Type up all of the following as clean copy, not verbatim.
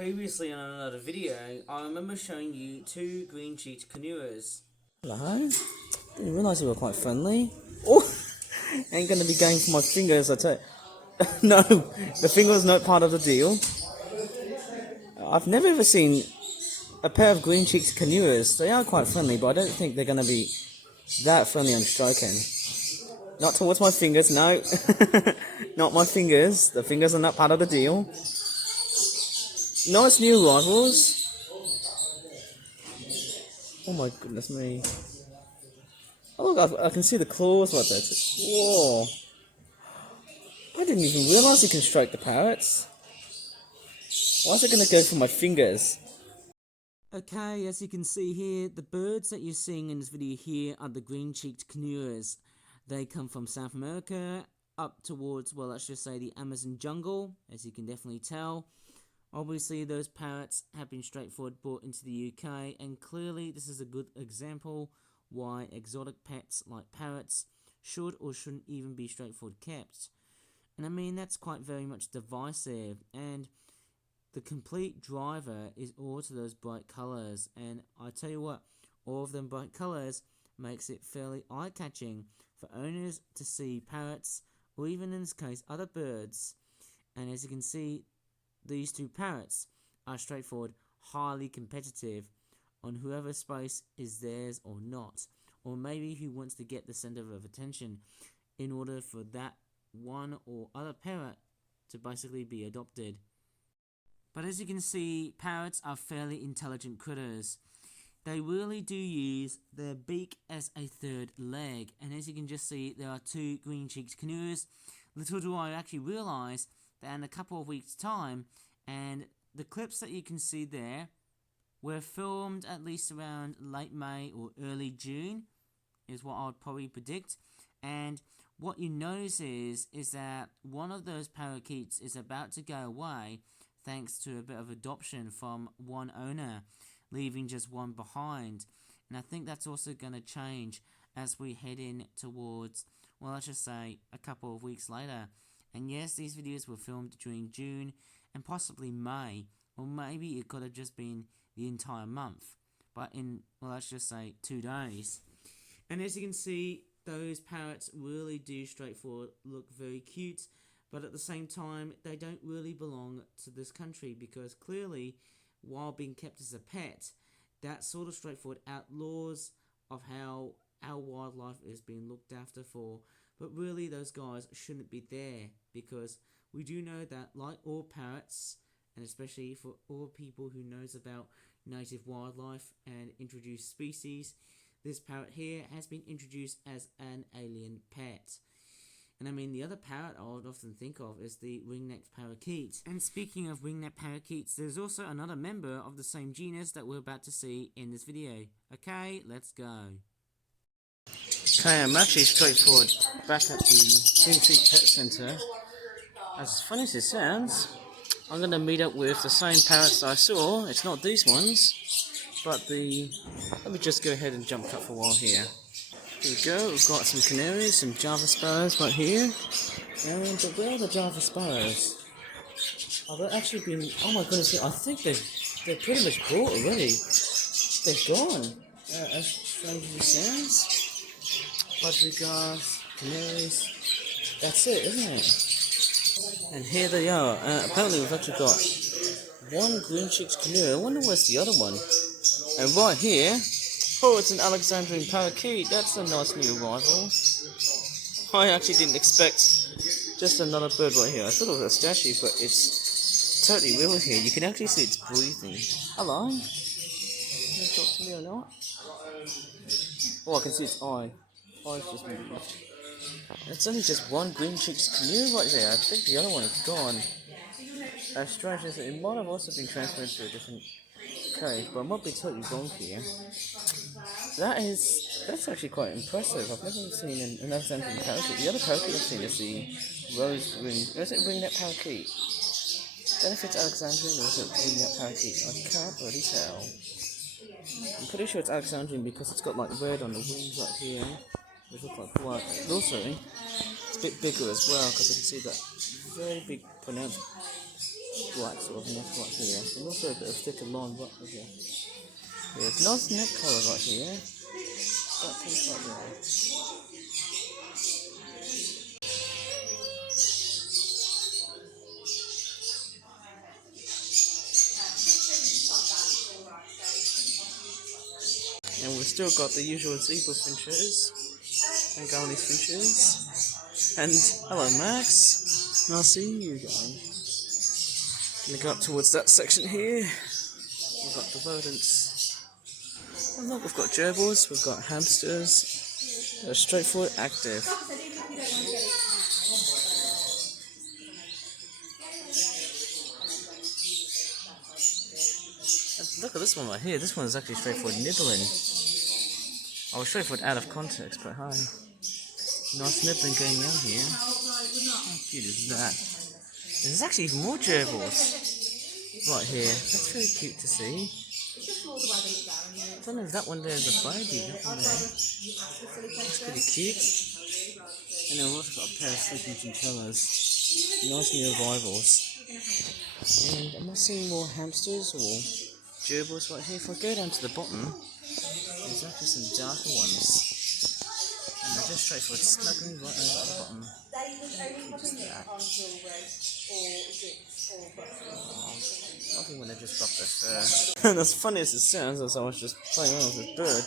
Previously on another video, I remember showing you two green-cheeked Conures. Hello? Didn't realise you were quite friendly. Oh! Ain't gonna be going for my fingers, I tell you. No, the finger's not part of the deal. I've never ever seen a pair of green-cheeked Conures. They are quite friendly, but I don't think they're gonna be that friendly on stroking. Not towards my fingers, no. Not my fingers. The fingers are not part of the deal. Nice new rivals. Oh my goodness me. Oh look, I can see the claws like that. Whoa. I didn't even realise you can stroke the parrots. Why is it going to go for my fingers? Okay, as you can see here, the birds that you're seeing in this video here are the green-cheeked Conures. They come from South America up towards, well, let's just say the Amazon jungle, as you can definitely tell. Obviously, those parrots have been straightforward brought into the UK, and clearly this is a good example why exotic pets like parrots should or shouldn't even be straightforward kept. And I mean, that's quite very much divisive, and the complete driver is all to those bright colours, and I tell you what, all of them bright colours makes it fairly eye-catching for owners to see parrots, or even in this case, other birds. And as you can see, these two parrots are straightforward, highly competitive on whoever's space is theirs or not, or maybe who wants to get the centre of attention in order for that one or other parrot to basically be adopted. But as you can see, parrots are fairly intelligent critters. They really do use their beak as a third leg, and as you can just see, there are two green-cheeked Conures. Little do I actually realise that in a couple of weeks' time, and the clips that you can see there were filmed at least around late May or early June, is what I would probably predict. And what you notice is that one of those parakeets is about to go away thanks to a bit of adoption from one owner, leaving just one behind. And I think that's also going to change as we head in towards, well, let's just say a couple of weeks later. And yes, these videos were filmed during June and possibly May, or maybe it could have just been the entire month, but in, well, let's just say 2 days. And as you can see, those parrots really do straightforward look very cute, but at the same time, they don't really belong to this country, because clearly, while being kept as a pet, that sort of straightforward outlaws of how our wildlife is being looked after for. But really, those guys shouldn't be there, because we do know that, like all parrots, and especially for all people who knows about native wildlife and introduced species, this parrot here has been introduced as an alien pet. And I mean, the other parrot I would often think of is the ring-necked parakeet. And speaking of ring-necked parakeets, there's also another member of the same genus that we're about to see in this video. Okay, let's go. Okay, I'm actually straightforward back at the Kings Heath Pet Centre. As funny as it sounds, I'm going to meet up with the same parrots I saw. It's not these ones, but let me just go ahead and jump cut for a while here. Here we go, we've got some canaries, some Java sparrows right here. And where are the Java sparrows? Oh, they've actually been, oh my goodness, I think they're pretty much bought already. They're gone. As strange as it sounds. Budgerigars, canaries, that's it, isn't it? And here they are. Apparently we've actually got one green-cheeked Conure. I wonder where's the other one. And right here, oh, it's an Alexandrine Parakeet. That's a nice new arrival. I actually didn't expect just another bird right here. I thought it was a statue, but it's totally real here. You can actually see it's breathing. Hello? Can you talk to me or not? Oh, I can see its eye. Eye's just moved. It's only just one green-cheeked Conure right there. I think the other one is gone. As strange as it might have also been transferred to a different cage, but I might be totally wrong here. That's actually quite impressive. I've never seen an Alexandrine parakeet. The other parakeet I've seen is the rose ring. Is it ring-neck parakeet? I don't know if it's Alexandrine or is it ring-neck parakeet. I can't really tell. I'm pretty sure it's Alexandrine because it's got like red on the wings right here, which look like white. But also, it's a bit bigger as well because I can see that very big pronounced black sort of neck right here, and also a bit of thicker line right here. Yeah, it's nice neck colour right here. That piece right there. And we've still got the usual zebra finches and garlic finches. And hello, Max. Nice seeing you guys. Gonna go up towards that section here. We've got the rodents. And look, we've got gerbils, we've got hamsters. They're straightforward, active. And look at this one right here. This one is actually straightforward nibbling. I was straightforward out of context, but hi. Nice nibbling going on here. How cute is that? There's actually even more gerbils right here. That's very cute to see. I don't know if that one there is a baby. That one there. That's pretty cute. And then we've also got a pair of sleeping chinchillas. Nice new arrivals. And am I seeing more hamsters or gerbils right here? If I go down to the bottom, there's actually some darker ones. And they're just straightforward snuggling right over at the bottom. Just that. Nothing when they just drop their fur. And as funny as it sounds, as I was just playing around with this bird,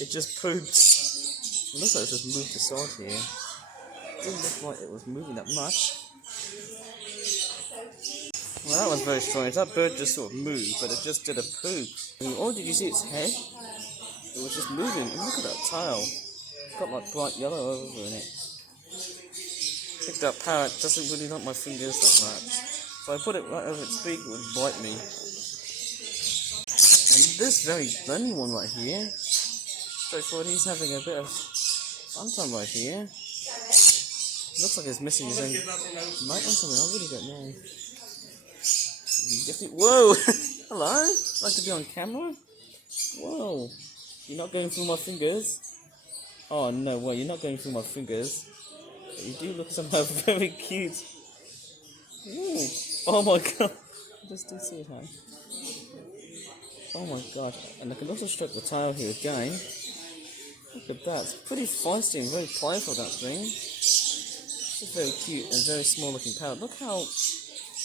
it just pooped. It looks like it just moved aside here. It didn't look like it was moving that much. Well, that was very strange. That bird just sort of moved, but it just did a poop. Oh, did you see its head? It was just moving. And look at that tail. It's got like bright yellow over in it. I think that parrot doesn't really like my fingers that much. If I put it right over its beak, it would bite me. And this very lonely one right here, straightforward, he's having a bit of fun time right here. Looks like he's missing his own mate or something, I really don't know. Whoa! Hello? Like to be on camera? Whoa! You're not going through my fingers? Oh no way, you're not going through my fingers. But you do look somehow very cute. Ooh. Oh my god! I just did see it, huh? Oh my god! And I can also stroke the tail here again. Look at that! It's pretty feisty and very playful, that thing. It's very cute and very small looking parrot. Look how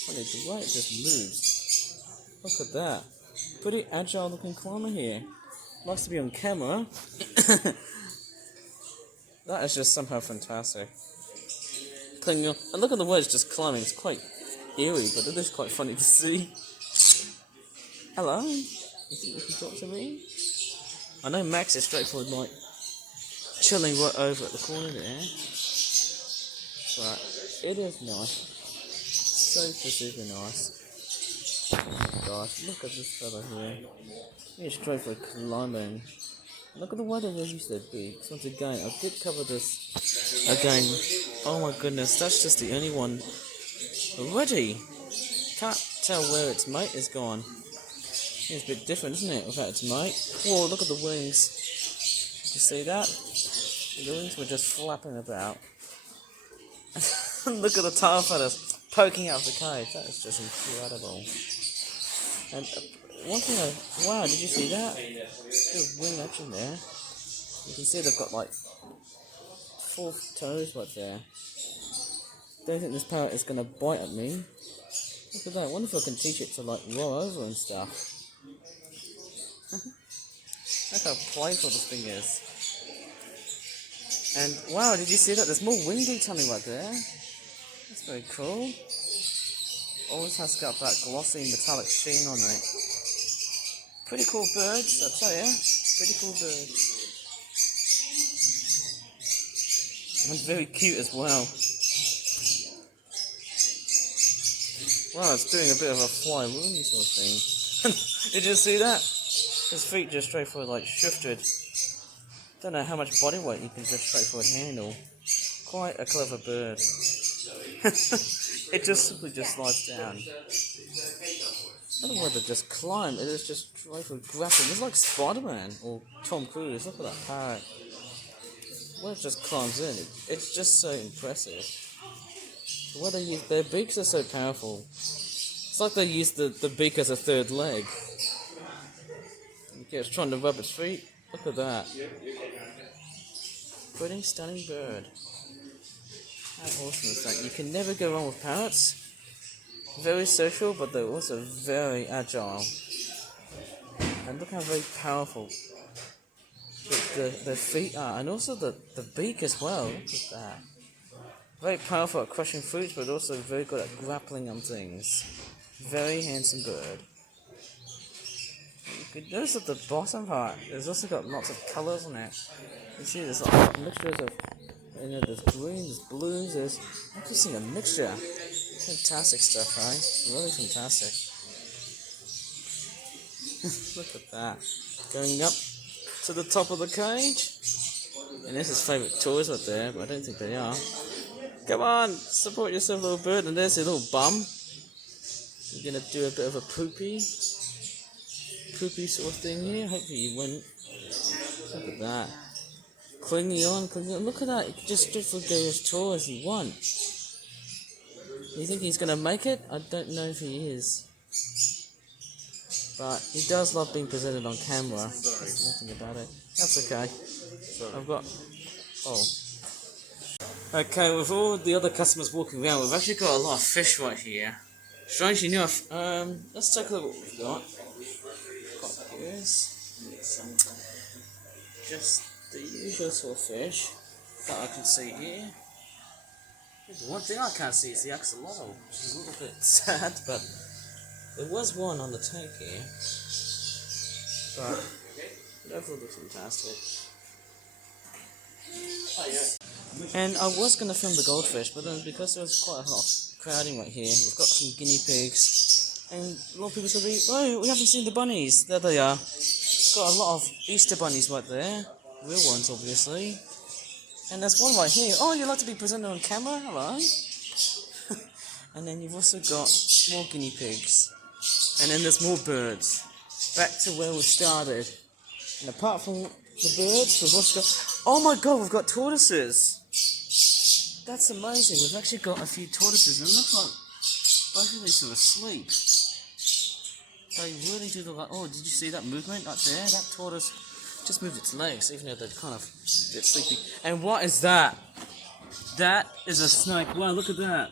funny the way it just moves. Look at that! Pretty agile looking climber here. Likes to be on camera. That is just somehow fantastic. And look at the way it's just climbing. It's quite eerie, but it is quite funny to see. Hello? You think you can talk to me? I know Max is straightforward, like chilling right over at the corner there. But it is nice. Super nice. Oh my gosh, look at this fella here. He's straightforward climbing. Look at the way they use their beaks. Once again, I did cover this again. Oh my goodness, that's just the only one already. Can't tell where its mate is gone. It's a bit different, isn't it, without its mate? Whoa, look at the wings. Did you see that? The wings were just flapping about. Look at the tail feathers poking out of the cage. That is just incredible. And one thing wow, did you see that? There's wing action there. You can see they've got like 4 toes right there. Don't think this parrot is going to bite at me. Look at that. I wonder if I can teach it to like roll over and stuff. Look how playful this thing is. And wow, did you see that? There's more wing detailing right there. That's very cool. Always has got that glossy metallic sheen on it. Pretty cool birds, I tell ya. Pretty cool birds. And very cute as well. Wow, it's doing a bit of a fly woolly sort of thing. Did you see that? His feet just straightforward like shifted. Don't know how much body weight you can just straightforward handle. Quite a clever bird. It just simply just slides down. I don't know whether to just climb, it is just straightforward grappling. It's like Spider-Man or Tom Cruise. Look at that parrot. Where it just climbs in, it's just so impressive. Whether their beaks are so powerful, It's like they used the beak as a third leg. Okay, it's trying to rub its feet. Look at that. Pretty stunning bird. How awesome is that? You can never go wrong with parrots. Very social, but they're also very agile. And look how very powerful their feet are. And also the beak as well. Look at that. Very powerful at crushing fruits, but also very good at grappling on things. Very handsome bird. You could notice at the bottom part, there's also got lots of colours on it. You see there's like mixtures of, there's green, there's blues, there's, I'm just seeing a mixture. Fantastic stuff, right? Really fantastic. Look at that. Going up to the top of the cage. And this is favourite toys right there, but I don't think they are. Come on, support yourself, little bird. And there's your little bum. You're gonna do a bit of a poopy sort of thing here. Hopefully you win. Look at that. Clinging on. Look at that. You can just strip go as tall as you want. You think he's gonna make it? I don't know if he is. But he does love being presented on camera. There's nothing about it. That's okay. I've got... Oh. Okay, with all the other customers walking around, we've actually got a lot of fish right here. Strangely enough, let's take a look at what we've got. Just the usual sort of fish that I can see here. One thing I can't see is the axolotl, which is a little bit sad, but there was one on the tank here. But that looks fantastic. And I was going to film the goldfish, but then because there was quite a lot of crowding right here, we've got some guinea pigs, and a lot of people said, oh, we haven't seen the bunnies. There they are. Got a lot of Easter bunnies right there, real ones obviously. And there's one right here. Oh, you like to be presented on camera? Hello. And then you've also got more guinea pigs. And then there's more birds. Back to where we started. And apart from the birds, we've also got... Oh my god, we've got tortoises! That's amazing. We've actually got a few tortoises. And it looks like both of these are asleep. They really do look like... Oh, did you see that movement right there? That tortoise just moved its legs, even though they're kind of a bit sleepy. And what is that? That is a snake. Wow, look at that.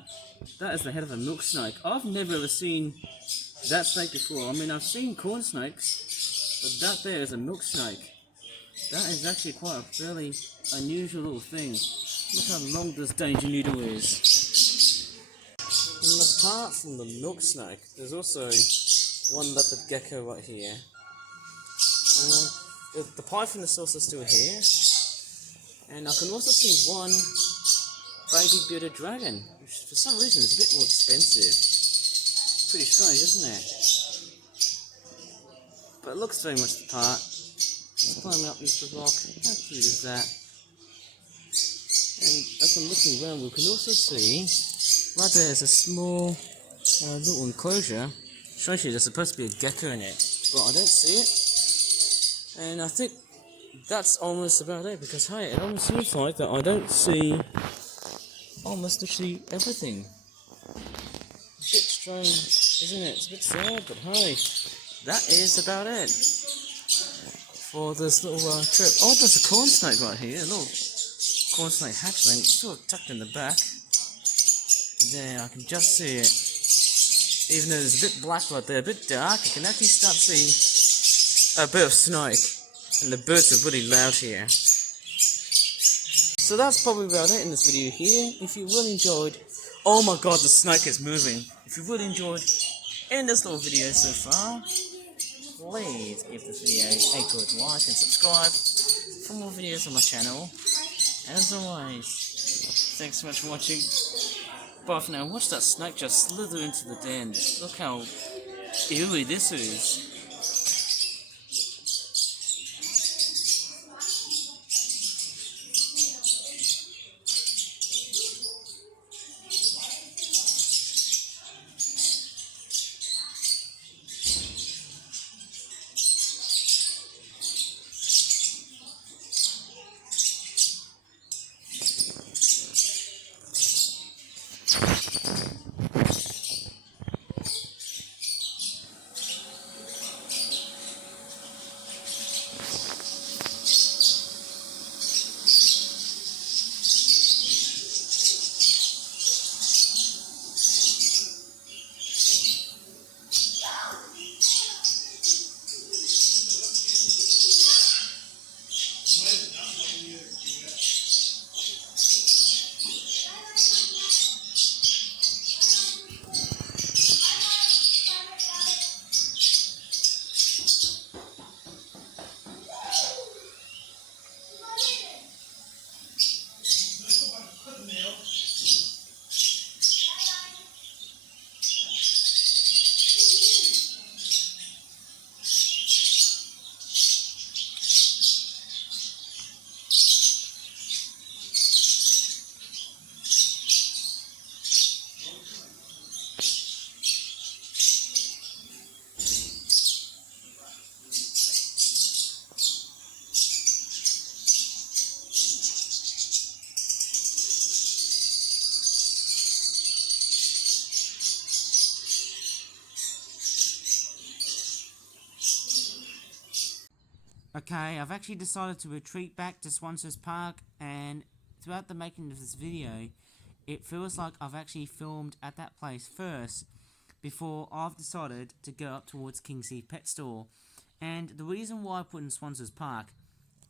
That is the head of a milk snake. I've never ever seen that snake before. I mean, I've seen corn snakes, but that there is a milk snake. That is actually quite a fairly unusual little thing. Look how long this danger noodle is. And apart from the milk snake, there's also one leopard gecko right here. The python is also still here. And I can also see one baby bearded dragon, which for some reason is a bit more expensive. Pretty strange, isn't it? But it looks very much the part. It's climbing up this rock. How cute is that? And as I'm looking around, we can also see right there is a small little enclosure. Strangely, there's supposed to be a gecko in it, but I don't see it. And I think that's almost about it, because hey, it almost seems like that I don't see almost actually everything. A bit strange, isn't it? It's a bit sad, but hey, that is about it for this little trip. Oh, there's a corn snake right here, a little corn snake hatchling, sort of tucked in the back. There, I can just see it. Even though there's a bit black right there, a bit dark, I can actually start seeing a bit of snake. And the birds are really loud here. So that's probably about it in this video here. If you really enjoyed... Oh my god, the snake is moving. If you really enjoyed in this little video so far, please give this video a good like and subscribe for more videos on my channel. And as always, thanks so much for watching. Bye for now. Watch that snake just slither into the den. Look how eerie this is. Okay, I've actually decided to retreat back to Swansea Park, and throughout the making of this video, it feels like I've actually filmed at that place first before I've decided to go up towards Kings Heath Pet Store. And the reason why I put in Swansea Park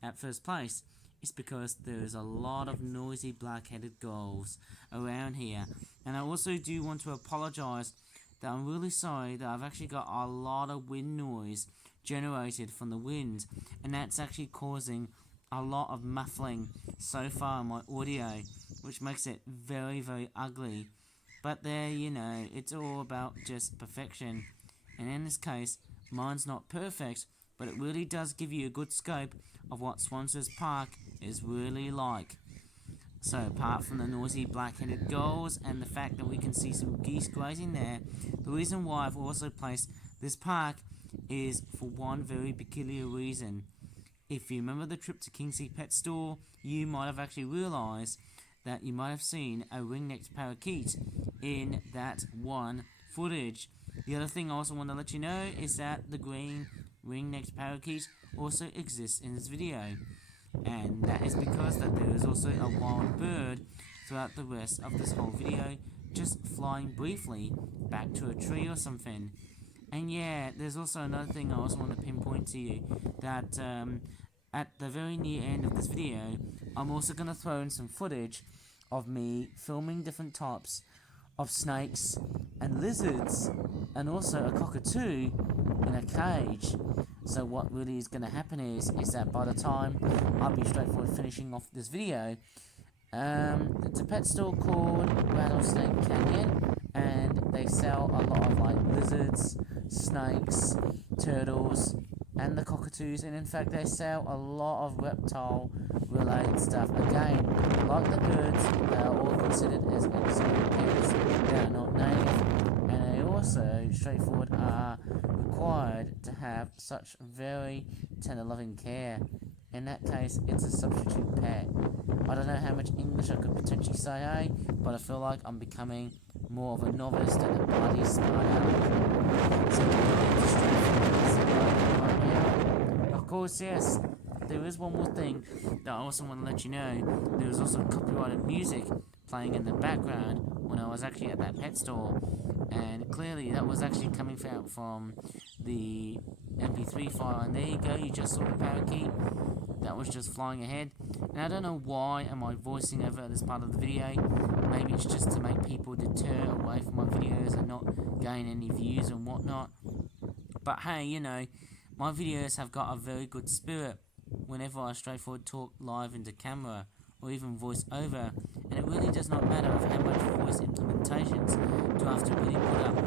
at first place is because there is a lot of noisy black-headed gulls around here. And I also do want to apologise that I'm really sorry that I've actually got a lot of wind noise generated from the wind, and that's actually causing a lot of muffling so far in my audio, which makes it very, very ugly. But there, you know, it's all about just perfection, and in this case, mine's not perfect, but it really does give you a good scope of what Swansea Park is really like. So apart from the noisy black-headed gulls and the fact that we can see some geese grazing there, the reason why I've also placed this park is for one very peculiar reason. If you remember the trip to Kings Heath Pet Store, you might have actually realised that you might have seen a ring-necked parakeet in that one footage. The other thing I also want to let you know is that the green ring-necked parakeet also exists in this video. And that is because that there is also a wild bird throughout the rest of this whole video, just flying briefly back to a tree or something. And yeah, there's also another thing I also want to pinpoint to you, that at the very near end of this video, I'm also going to throw in some footage of me filming different types of snakes and lizards, and also a cockatoo in a cage. So what really is going to happen is that by the time I'll be straightforward finishing off this video, it's a pet store called Rattlesnake Canyon, and they sell a lot of like lizards, snakes, turtles, and the cockatoos, and in fact they sell a lot of reptile related stuff. Again, like the birds, they are all considered as exotic pets. They are not native, and they also, straightforward, are required to have such very tender loving care. In that case, it's a substitute pet. I don't know how much English I could potentially say, but I feel like I'm becoming more of a novice than a bloody smart aleck. So of course, yes, there is one more thing that I also want to let you know. There was also copyrighted music playing in the background when I was actually at that pet store, and clearly that was actually coming out from the MP3 file. And there you go, you just saw the parakeet that was just flying ahead. And I don't know why am I voicing over this part of the video. Maybe it's just to make people deter away from my videos and not gain any views and whatnot. But hey, you know, my videos have got a very good spirit whenever I straightforward talk live into camera or even voice over, and it really does not matter of how much voice implementations do I have to really put up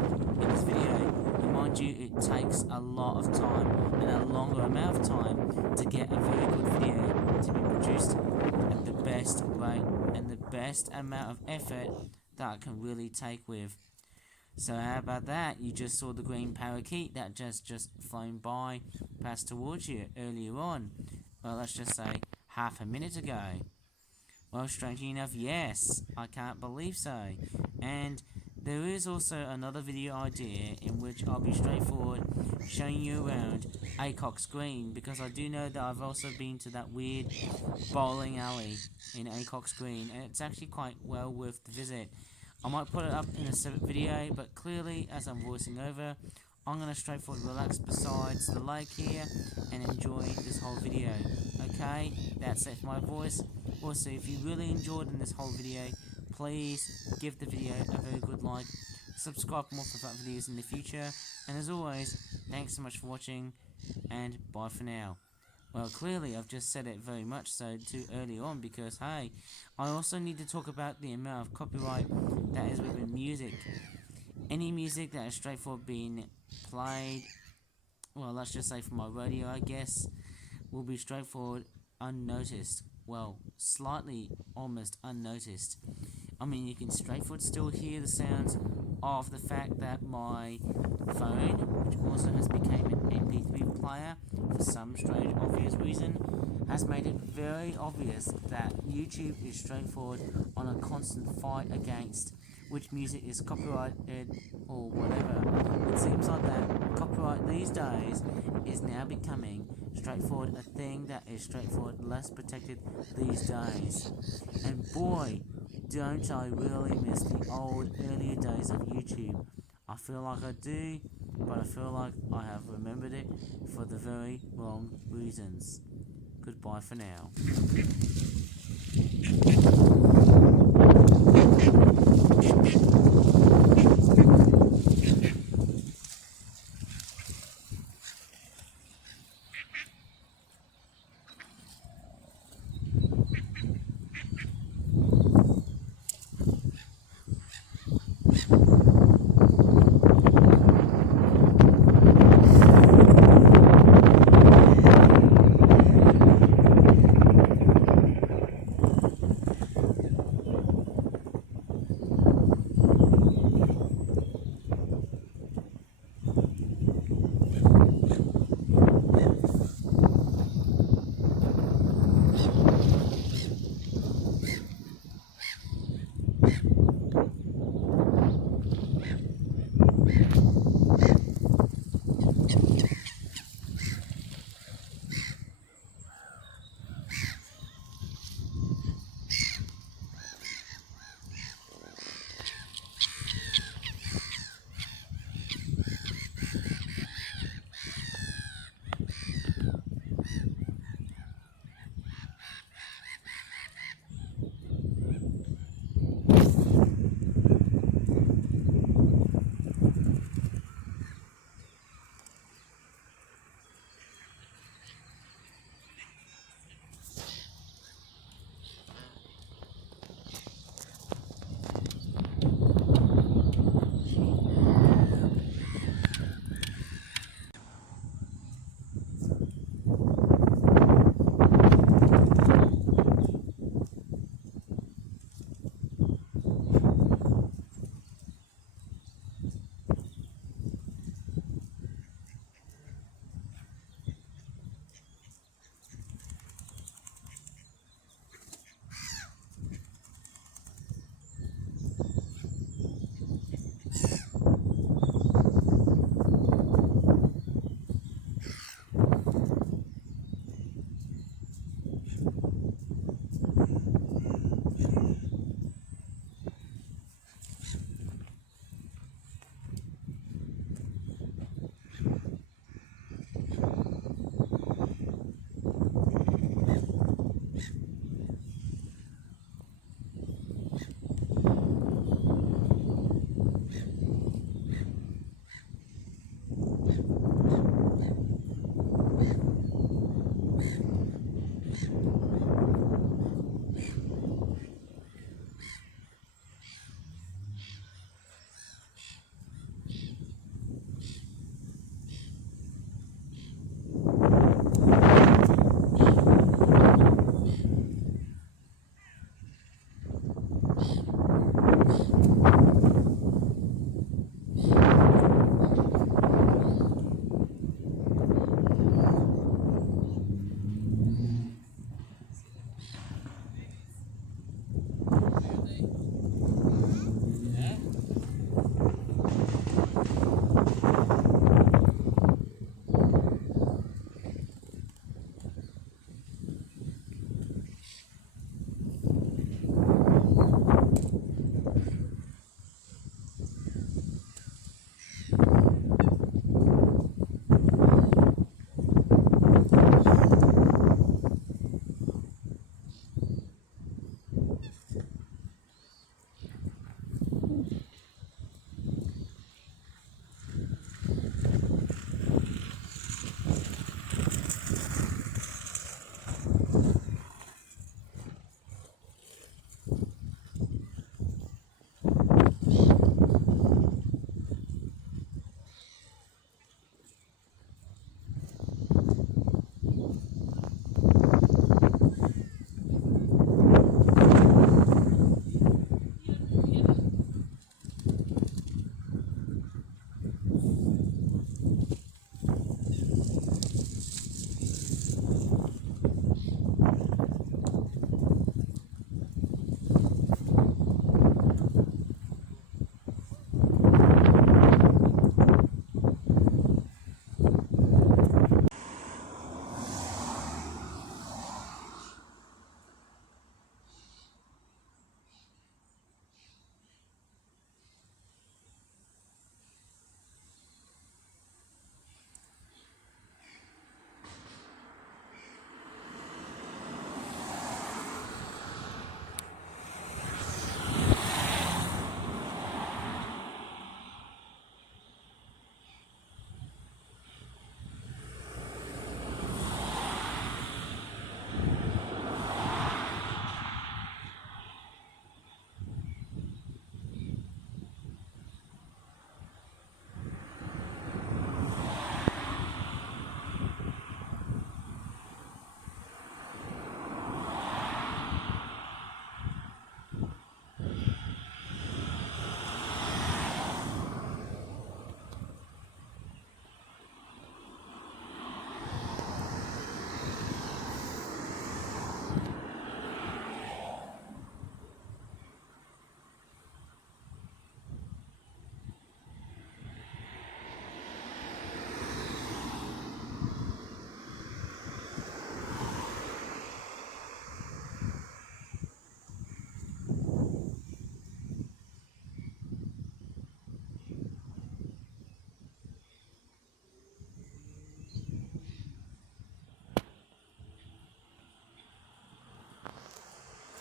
in this video. And mind you, it takes a lot of time and a longer amount of time to get a very good video to be produced at the best rate and the best amount of effort that I can really take with. So how about that? You just saw the green parakeet that just flown by past towards you earlier on. Well, let's just say half a minute ago. Well, strangely enough, yes, I can't believe so. And there is also another video idea in which I'll be straightforward showing you around Acock's Green, because I do know that I've also been to that weird bowling alley in Acock's Green, and it's actually quite well worth the visit. I might put it up in a separate video, but clearly, as I'm voicing over, I'm going to straightforward relax besides the lake here and enjoy this whole video. Okay, that's it for my voice. Also, if you really enjoyed in this whole video, please give the video a very good like, subscribe for more for that videos in the future, and as always, thanks so much for watching, and bye for now. Well, clearly I've just said it very much so too early on, because hey, I also need to talk about the amount of copyright that is within music. Any music that is straightforward being played, well, let's just say from my radio, I guess, will be straightforward unnoticed. Well, slightly almost unnoticed. I mean, you can straightforward still hear the sounds of the fact that my phone, which also has become an MP3 player for some strange obvious reason, has made it very obvious that YouTube is straightforward on a constant fight against which music is copyrighted or whatever. It seems like that copyright these days is now becoming straightforward, a thing that is straightforward, less protected these days. And boy, don't I really miss the old, earlier days of YouTube. I feel like I do, but I feel like I have remembered it for the very wrong reasons. Goodbye for now.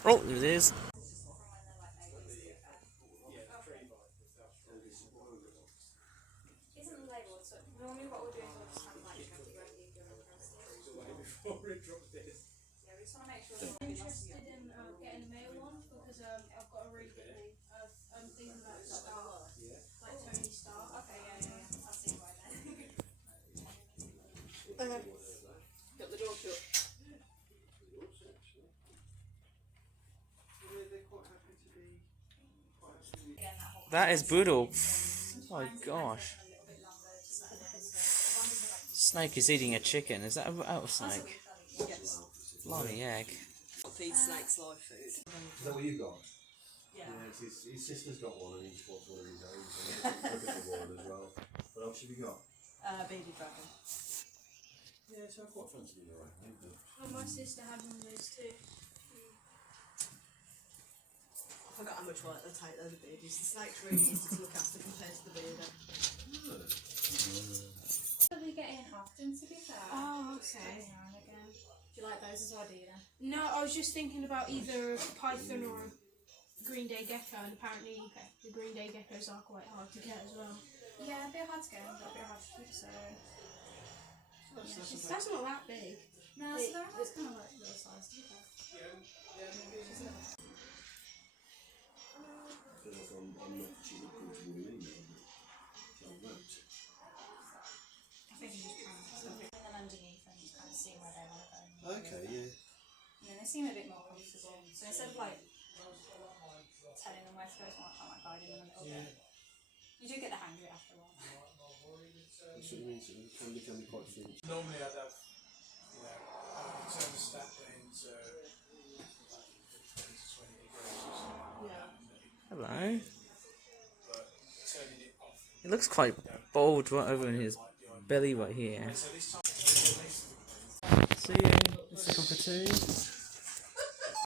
Oh, there it is. Interested in getting a male one because I've got a really good name. I'm thinking about Star, like Tony Stark. Okay, yeah. I'll see why then. Got the door shut. That is brutal. Oh my gosh. Snake is eating a chicken. Is that a rattlesnake? Yes. Blimey egg. Feed snakes live food. Is that what you've got? Yeah. His sister's got one and he just wants one of his own. So he's looking for one as well. What else have you got? Baby dragon. Yeah, so I've got fancy the right thing. Oh, my sister had one of those too. I forgot how much work they take though, the babies. The snake's really easy to look after compared to the baby. Probably getting often, to be fair. Oh, okay. Now and again. Do you like those as well, do you then? No, I was just thinking about either a python or a green day gecko, and apparently the green day geckos are quite hard to get as well. Yeah, they're hard to get, but they're hard to keep, so... That's not that big. No, so they're kind of like little size, to be fair. I'm not cheating to you anymore. So I won't. I think I'm just trying to put them underneath and just kind of see where they want to go. Okay, yeah. And then they seem a bit more comfortable. So instead of like telling them where to go, it's more kind of like guiding them a little bit. You do get the hang of it after a while. That's what it means. It can be quite fun. Normally I'd have, thermostat down to like 15 to 20 degrees or something. Yeah. Hello. But turning it off. It looks quite bold right over in his belly right here. So this time, See you. This is cockatoo.